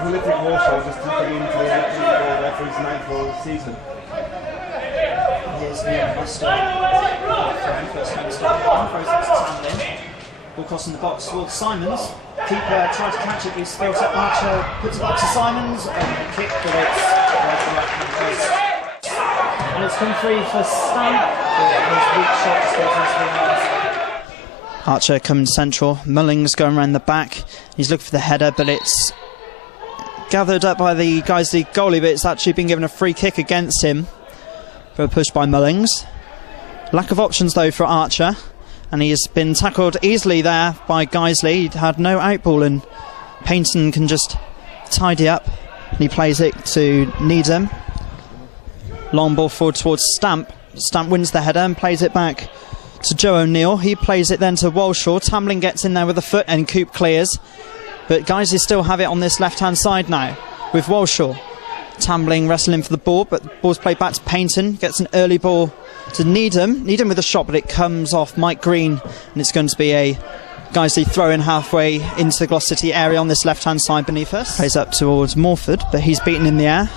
prolific Walshaw just tapping into the ball there for his 9th goal of the season. Here's the Buster. First time start, throws it to Tamlin. Ball crossing the box towards Simons. Keeper tries to catch it, he's filled up. Archer puts it back to Simons. A kick, but it's right to right-hand post. And it's come free for Stamp. His weak shot goes into the arms. Archer coming central. Mullings going around the back. He's looking for the header, but it's gathered up by the Guiseley goalie, but it's actually been given a free kick against him for a push by Mullings. Lack of options though for Archer, and he has been tackled easily there by Guiseley. He had no outball, and Payton can just tidy up, and he plays it to Needham. Long ball forward towards Stamp. Stamp wins the header and plays it back to Joe O'Neill. He plays it then to Walshaw. Tamlin gets in there with a foot and Coop clears, but Guiseley still have it on this left hand side now with Walshaw. Tamlin wrestling for the ball, but the ball's played back to Payton. Gets an early ball to Needham. Needham with a shot, but it comes off Mike Green, and it's going to be a Guiseley throw in halfway into the Gloucester City area on this left hand side beneath us. Plays up towards Morford, but he's beaten in the air.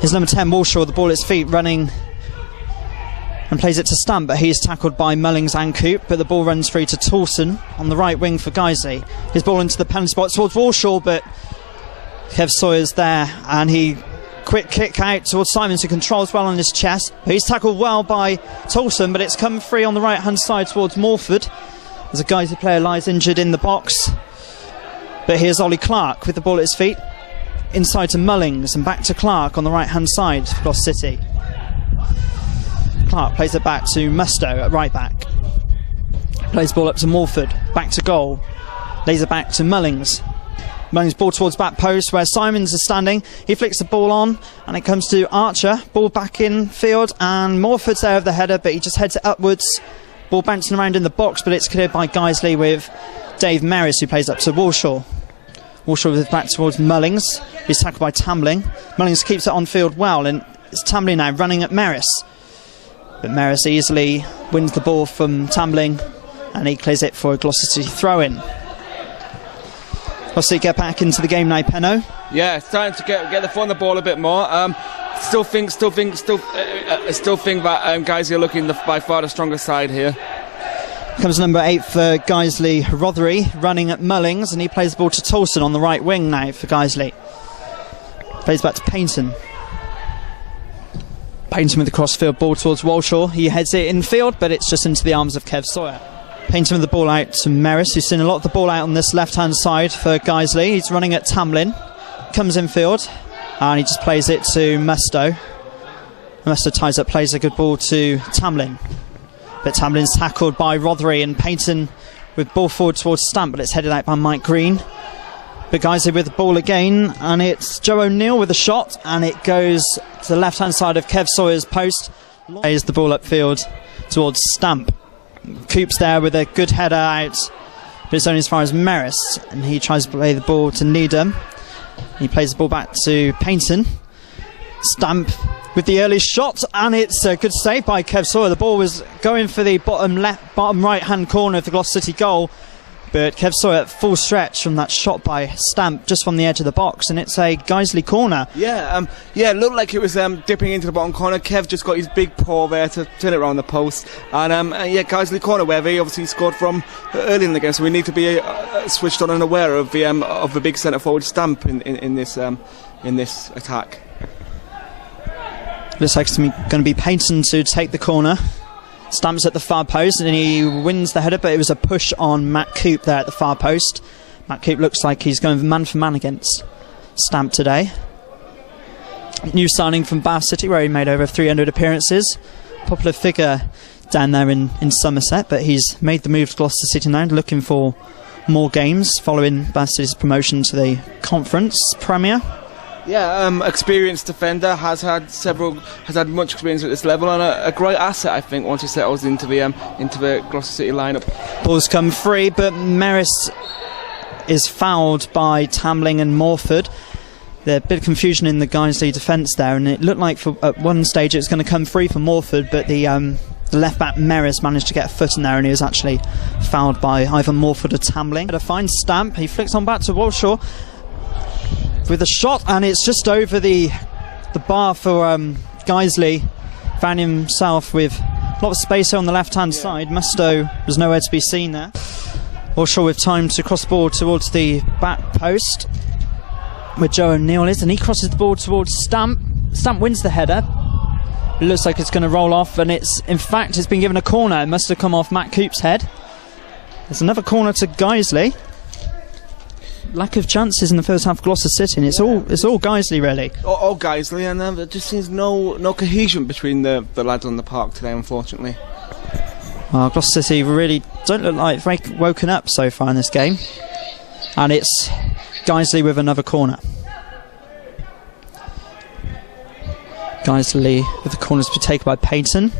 His number 10 Walshaw, the ball at his feet, running and plays it to Stamp, but he's tackled by Mullings and Coop, but the ball runs free to Toulson on the right wing for Guiseley. His ball into the penalty spot towards Walshaw, but Kev Sawyer's there, and he quick kick out towards Simons, who controls well on his chest. He's tackled well by Toulson, but it's come free on the right hand side towards Morford as a Guiseley player lies injured in the box. But here's Ollie Clark with the ball at his feet, inside to Mullings and back to Clark on the right hand side for Gloucester City. Clark plays it back to Musto at right back. Plays the ball up to Morford, back to goal. Lays it back to Mullings. Mullings ball towards back post where Simons is standing. He flicks the ball on and it comes to Archer. Ball back in field and Morford's there with the header, but he just heads it upwards. Ball bouncing around in the box, but it's cleared by Guiseley with Dave Merris, who plays up to Walshaw. Walshaw with it back towards Mullings. He's tackled by Tamlin. Mullings keeps it on field well, and it's Tamlin now running at Merris. But Merris easily wins the ball from Tamlin, and he clears it for a Gloucester City throw-in. Gloucester City get back into the game now, Penno. Yeah, it's time to get the foot on the ball a bit more. Still think that Guiseley are looking by far the stronger side here. Comes number 8 for Guiseley, Rothery, running at Mullings, and he plays the ball to Toulson on the right wing now for Guiseley. Plays back to Payton. Payton with the crossfield ball towards Walshaw. He heads it in field, but it's just into the arms of Kev Sawyer. Payton with the ball out to Merris, who's seen a lot of the ball out on this left-hand side for Guiseley. He's running at Tamlin. Comes in field, and he just plays it to Musto. Musto ties up, plays a good ball to Tamlin. But Tamlin's tackled by Rothery, and Payton with ball forward towards Stamp, but it's headed out by Mike Green. But Guiseley with the ball again, and it's Joe O'Neill with a shot, and it goes to the left-hand side of Kev Sawyer's post. Plays the ball upfield towards Stamp. Coop's there with a good header out, but it's only as far as Merris, and he tries to play the ball to Needham. He plays the ball back to Payton. Stamp with the early shot, and it's a good save by Kev Sawyer. The ball was going for the bottom right hand corner of the Gloucester City goal, but Kev Sawyer at full stretch from that shot by Stamp just from the edge of the box, and it's a Guiseley corner. It looked like it was dipping into the bottom corner. Kev just got his big paw there to turn it around the post, and Guiseley corner where they obviously scored from early in the game, so we need to be switched on and aware of the big centre forward Stamp in this attack. Looks like it's going to be Payton to take the corner. Stamps at the far post, and he wins the header, but it was a push on Matt Coop there at the far post. Matt Coop looks like he's going man for man against Stamp today. New signing from Bath City, where he made over 300 appearances. Popular figure down there in Somerset, but he's made the move to Gloucester City now, looking for more games following Bath City's promotion to the Conference Premier. Yeah, experienced defender, has had much experience at this level, and a great asset, I think, once he settles into the Gloucester City lineup. Ball's come free, but Merris is fouled by Tamlin and Morford. There's a bit of confusion in the Guiseley defence there, and it looked like at one stage it was going to come free for Morford, but the The left-back Merris managed to get a foot in there, and he was actually fouled by either Morford or Tambling. A fine Stamp, he flicks on back to Walshaw with a shot, and it's just over the bar for Guiseley. Found himself with a lot of space on the left-hand side. Mustoe was nowhere to be seen there. Walshaw with time to cross the ball towards the back post, where Joe O'Neill is, and he crosses the ball towards Stamp. Stamp wins the header. It looks like it's going to roll off, and it's been given a corner. It must have come off Matt Coop's head. There's another corner to Guiseley. Lack of chances in the first half of Gloucester City, and it's all Guiseley really. All Guiseley, and there just seems no cohesion between the lads on the park today, unfortunately. Well, Gloucester City really don't look like they've woken up so far in this game, and it's Guiseley with another corner. Guiseley with the corner to be taken by Payton.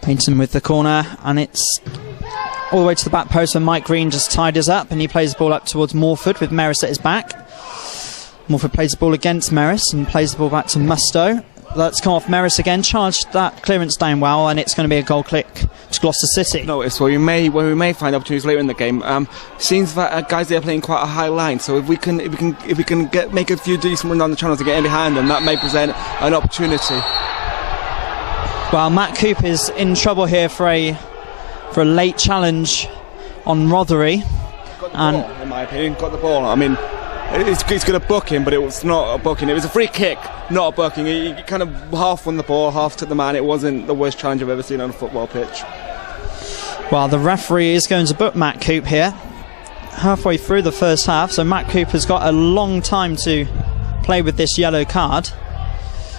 Payton with the corner, and it's all the way to the back post where Mike Green just tidies up, and he plays the ball up towards Morford with Merris at his back. Morford plays the ball against Merris and plays the ball back to Mustoe. Let's come off Merris again, charged that clearance down well, and it's going to be a goal kick to Gloucester City. Notice where we may find opportunities later in the game. Seems that Guiseley are playing quite a high line, so if we can make a few decent runs on the channels to get in behind them, that may present an opportunity. Well, Matt Coop is in trouble here for a late challenge on Rothery. Got the ball, in my opinion, got the ball. I mean, it's going to book him, but it was not a booking. It was a free kick, not a booking. He kind of half won the ball, half took the man. It wasn't the worst challenge I've ever seen on a football pitch. Well, the referee is going to book Matt Coop here, halfway through the first half, so Matt Coop has got a long time to play with this yellow card.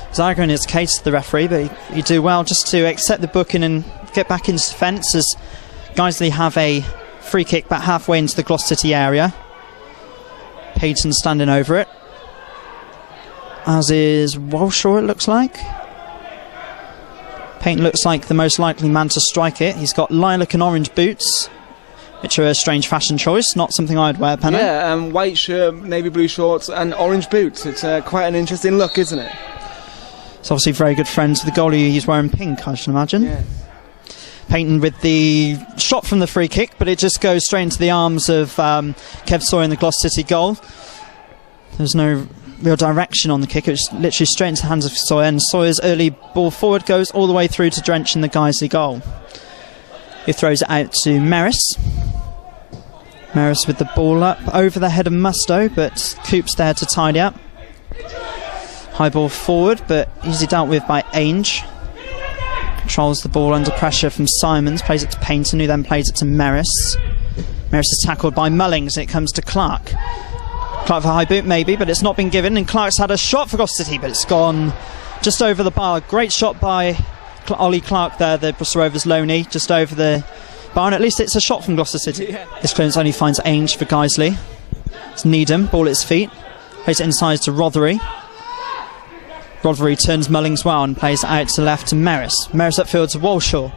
He's arguing his case to the referee, but he'd do well just to accept the booking and get back into defence, as Guiseley have a free kick back halfway into the Gloucester City area. Payton standing over it, as is Walshaw, it looks like. Payton looks like the most likely man to strike it. He's got lilac and orange boots, which are a strange fashion choice, not something I'd wear, Penno. Yeah, white shirt, navy blue shorts and orange boots. It's quite an interesting look, isn't it? It's obviously very good friends with the goalie. He's wearing pink, I should imagine. Yeah. Payton with the shot from the free kick, but it just goes straight into the arms of Kev Sawyer in the Gloucester City goal. There's no real direction on the kick. It was literally straight into the hands of Sawyer, and Sawyer's early ball forward goes all the way through to drench in the Guiseley goal. He throws it out to Merris. Merris with the ball up over the head of Mustoe, but Coop's there to tidy up. High ball forward, but easily dealt with by Ainge. Controls the ball under pressure from Simons, plays it to Payton, who then plays it to Merris. Merris is tackled by Mullings, and it comes to Clark. Clark for a high boot maybe, but it's not been given, and Clark's had a shot for Gloucester City, but it's gone just over the bar. Great shot by Ollie Clark there, the Bristol Rovers loanee, just over the bar, and at least it's a shot from Gloucester City. Yeah. This clearance only finds Ainge for Guiseley. It's Needham, ball at his feet, plays it inside to Rothery. Rothery turns Mullings well and plays it out to left to Merris. Merris upfield to Walshaw.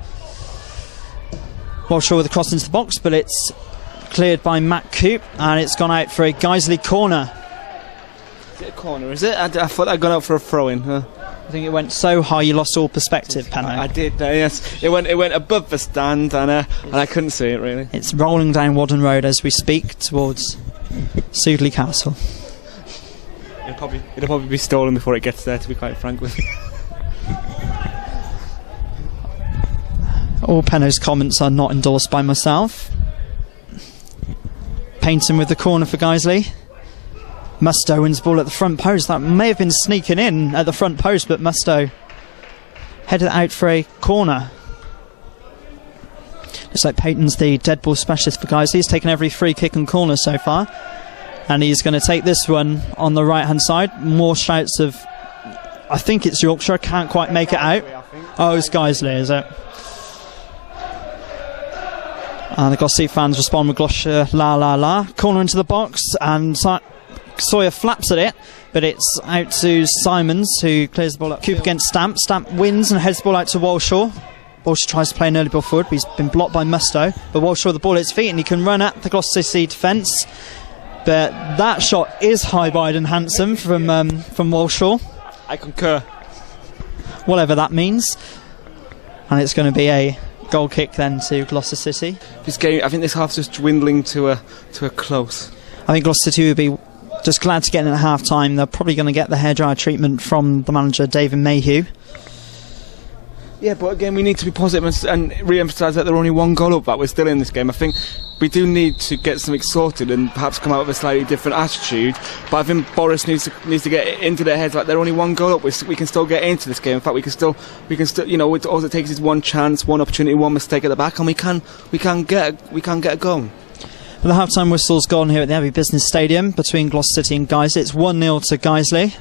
Walshaw with a cross into the box, but it's cleared by Matt Coop, and it's gone out for a Guiseley corner. Is it a corner, is it? I thought I'd gone out for a throw-in. Huh? I think it went so high you lost all perspective, Penno. I did, yes. It went above the stand, and I couldn't see it, really. It's rolling down Wadden Road as we speak towards Sudeley Castle. It'll probably be stolen before it gets there, to be quite frank with you. All Penno's comments are not endorsed by myself. Payton with the corner for Guiseley. Mustoe wins the ball at the front post. That may have been sneaking in at the front post, but Mustoe headed out for a corner. Looks like Payton's the dead ball specialist for Guiseley. He's taken every free kick and corner so far, and he's going to take this one on the right hand side. More shouts of, I think it's Yorkshire, I can't quite make it out. Oh, it's Guiseley, is it? And the Gloucester fans respond with Gloucester, la la la. Corner into the box, and Sawyer flaps at it, but it's out to Simons, who clears the ball up. Coop against Stamp. Stamp wins and heads the ball out to Walshaw. Walshaw tries to play an early ball forward, but he's been blocked by Mustoe. But Walshaw with the ball at his feet, and he can run at the Gloucester City defence. But that shot is high, wide and handsome from Walshaw. I concur. Whatever that means. and it's going to be a goal kick then to Gloucester City. This game, I think this half's just dwindling to a close. I think Gloucester City would be just glad to get in at half-time. They're probably going to get the hairdryer treatment from the manager, David Mayhew. Yeah, but again, we need to be positive and re-emphasise that they're only one goal up, that we're still in this game. I think we do need to get something sorted and perhaps come out with a slightly different attitude. But I think Boris needs to get into their heads like they're only one goal up. We can still get into this game. In fact, we can still, you know, all it takes is one chance, one opportunity, one mistake at the back, and we can get a goal. The half-time whistle's gone here at the Abbey Business Stadium between Gloucester City and Guiseley. It's 1-0 to Guiseley.